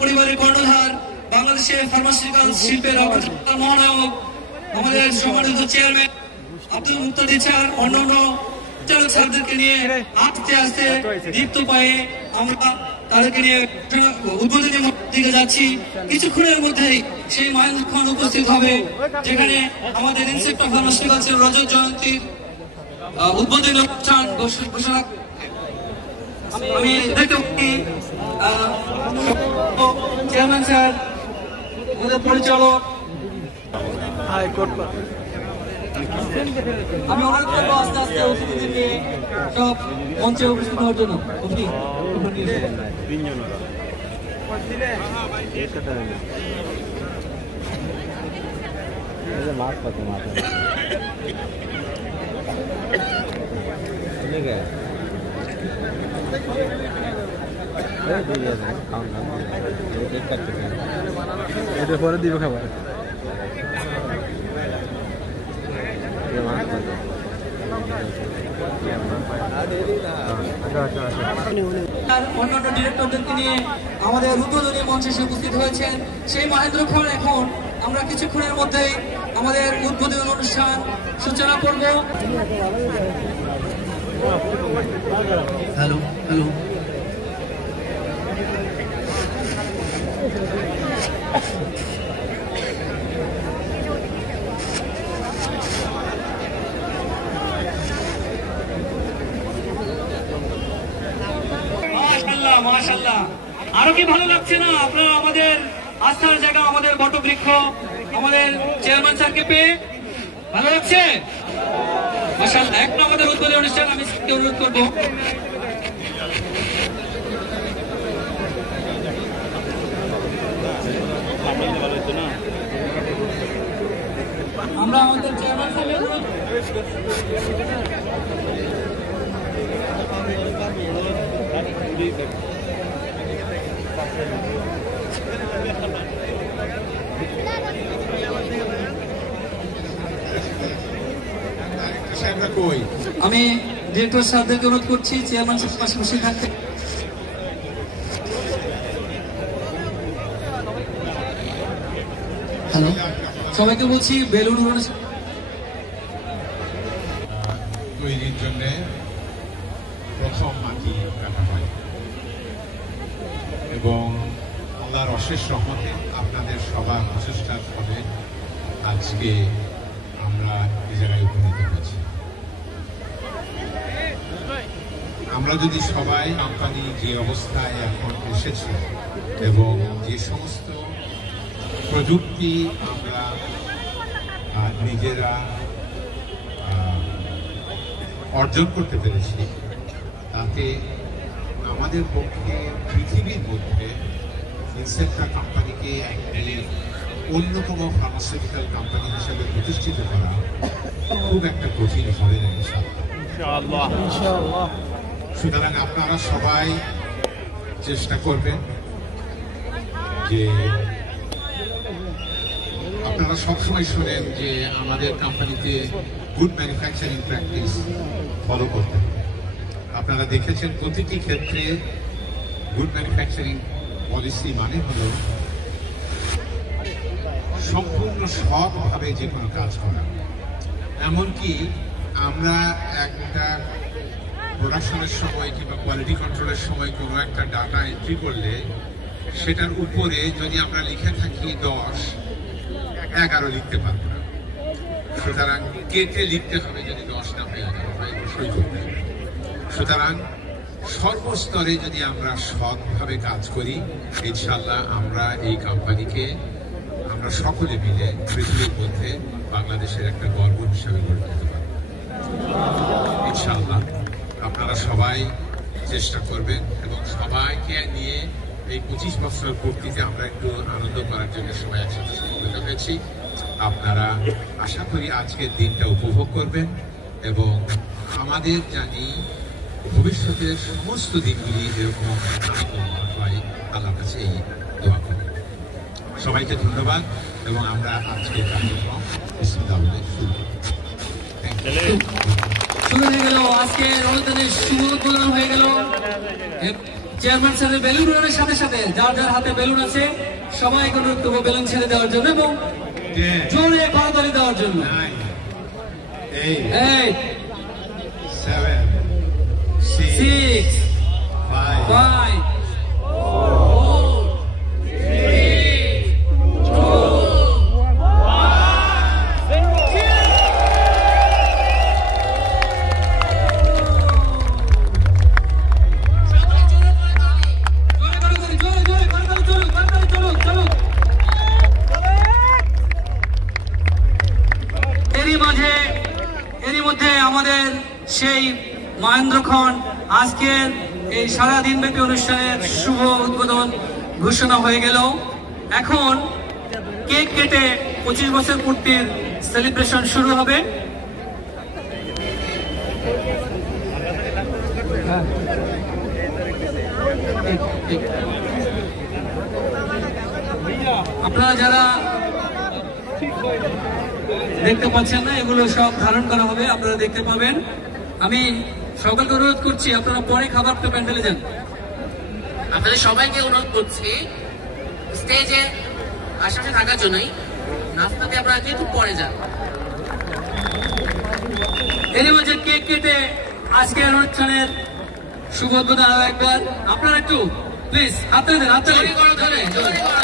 পরিবারের কর্ণধার, বাংলাদেশের ফার্মাসিউটিক্যাল শিল্পের মহানায়ক, আমাদের সম্মানিত চেয়ারম্যান আব্দুল মুক্তাদি স্যার, অন্যান্য চালক স্যারদেরকে নিয়ে আস্তে আস্তে দীপ্ত পায়ে আমরা তাদেরকে নিয়ে উদ্বোধনী দিকে যাচ্ছি। কিছুক্ষণের মধ্যেই সেই মহেন্দ্র খান উপস্থিত হবে, যেখানে আমাদের ইনস্টিটিউট অফ ফার্মাসিউটিক্যালসের রজত জয়ন্তীর উদ্বোধনী অনুষ্ঠান ঘোষণা। আমি দেখতে পাচ্ছি চেয়ারম্যান স্যার, আমাদের পরিচালক, আমি অনুরোধ করবো আস্তে আস্তে অতিথিদেরকে সব মঞ্চে উপস্থিত হওয়ার জন্য। এটা পরে দিব খাবার। অন্যান্য ডিরেক্টরদেরকে নিয়ে আমাদের উদ্বোধনী মঞ্চে এসে উপস্থিত হয়েছেন সেই মহেন্দ্র খান। এখন আমরা কিছুক্ষণের মধ্যেই আমাদের উদ্বোধনী অনুষ্ঠান সূচনা করব। হ্যালো হ্যালো, মাশাআল্লাহ, আরো কি ভালো লাগছে না আপনারা আমাদের আস্থার জায়গা, আমাদের বটবৃক্ষ, আমাদের চেয়ারম্যান স্যারকে পেয়ে ভালো লাগছে? মাশাআল্লাহ। এখন আমাদের উদ্বোধনী অনুষ্ঠান আমি অনুরোধ করবো আমরা আমাদের চেয়ারম্যান স্যারকে অনুরোধ আমি ডিরেক্টর স্যারদেরকে অনুরোধ করছি চেয়ারম্যান স্যার পাশাপাশি থাকতে। হ্যালো, সবাইকে বলছি বেলুন তৈরির জন্য প্রথম মাটি কাটা হয় এবং আল্লাহর অশেষ রহমতে আপনাদের সবার প্রচেষ্টার ফলে আজকে আমরা এই জায়গায় উপনীত হয়েছি। আমরা যদি সবাই কোম্পানি যে অবস্থায় এখন এসেছে এবং যে সমস্ত প্রযুক্তি আমরা নিজেরা অর্জন করতে পেরেছি, তাতে আমাদের পক্ষে পৃথিবীর মধ্যে ইনসেপ্টা কোম্পানিকে একটি অন্যতম ফার্মাসিউটিক্যাল কোম্পানি হিসেবে প্রতিষ্ঠিত করা খুব একটা কঠিন হবে না ইনশাআল্লাহ। সুতরাং আপনারা সবাই চেষ্টা করবেন যে আপনারা সবসময় শোনেন যে আমাদের কোম্পানিতে গুড ম্যানুফ্যাকচারিং প্র্যাকটিস ফলো করতে হবে। আপনারা দেখেছেন প্রতিটি ক্ষেত্রে গুড ম্যানুফ্যাকচারিং পলিসি মানে হলো সম্পূর্ণ সৎভাবে যে কোনো কাজ করা। এমনকি আমরা একটা প্রোডাকশনের সময় কিংবা কোয়ালিটি কন্ট্রোলের সময় কোনো একটা ডাটা এন্ট্রি করলে সেটার উপরে যদি আমরা লিখে থাকি 10, 11 লিখতে পারবো না। সুতরাং কেটে লিখতে হবে, যদি 10 না হয়ে 11 হয় সই করতে হবে। সুতরাং সর্বস্তরে যদি আমরা সৎভাবে কাজ করি, ইনশাআল্লাহ আমরা এই কোম্পানিকে আমরা সকলে মিলে পৃথিবীর মধ্যে বাংলাদেশের একটা গর্ব হিসাবে গড়ে তুলতে পারব ইনশাআল্লাহ। আপনারা সবাই চেষ্টা করবেন এবং সবাইকে নিয়ে এই 25 বছর পূর্তিতে আমরা একটু আনন্দ করার জন্য সবাই একসাথে সমবেত হয়েছি। আপনারা আশা করি আজকের দিনটা উপভোগ করবেন এবং আমাদের জানি ভবিষ্যতের সমস্ত দিনগুলি এরকম হয়, আল্লাহর কাছে এই দোয়া করি। সবাইকে ধন্যবাদ এবং আমরা আজকের কার্যক্রম শুরু হয়ে গেল। আজকে রমজানের শুভ উদ্বোধন হয়ে গেল। চেয়ারম্যান স্যারের বেলুন উড়ানোর সাথে সাথে যার যার হাতে বেলুন আছে সবাইকে অনুরোধ করবো বেলুন ছেড়ে দেওয়ার জন্য এবং জোরে করতালি দেওয়ার জন্য। 8 7 6 5 এরই মধ্যে আমাদের সেই মহেন্দ্রক্ষণ আজকের এই সারাদিন ব্যাপী অনুষ্ঠানের শুভ উদ্বোধন ঘোষণা হয়ে গেল। এখন কেক কেটে 25 বছর পূর্তির সেলিব্রেশন শুরু হবে। আপনারা যারা দেখতে পাচ্ছেন না, এগুলো সব ধারণ করা হবে, আপনারা দেখতে পাবেন। আমি সকলকে অনুরোধ করছি আপনারা পরে খাবারটা প্যান্ডেলে যান। আপনাদের সবাইকে অনুরোধ করছি স্টেজে আশেপাশে থাকার জন্যই, নাস্তাতে আপনারা একটু পরে যান। এরই মধ্যে কেক কেটে আজকের অনুষ্ঠানের শুভ উদ্বোধন আরো একবার। আপনারা একটু প্লিজ হাততালি দেন, হাততালি। জোরে করো, জোরে, জোরে করো।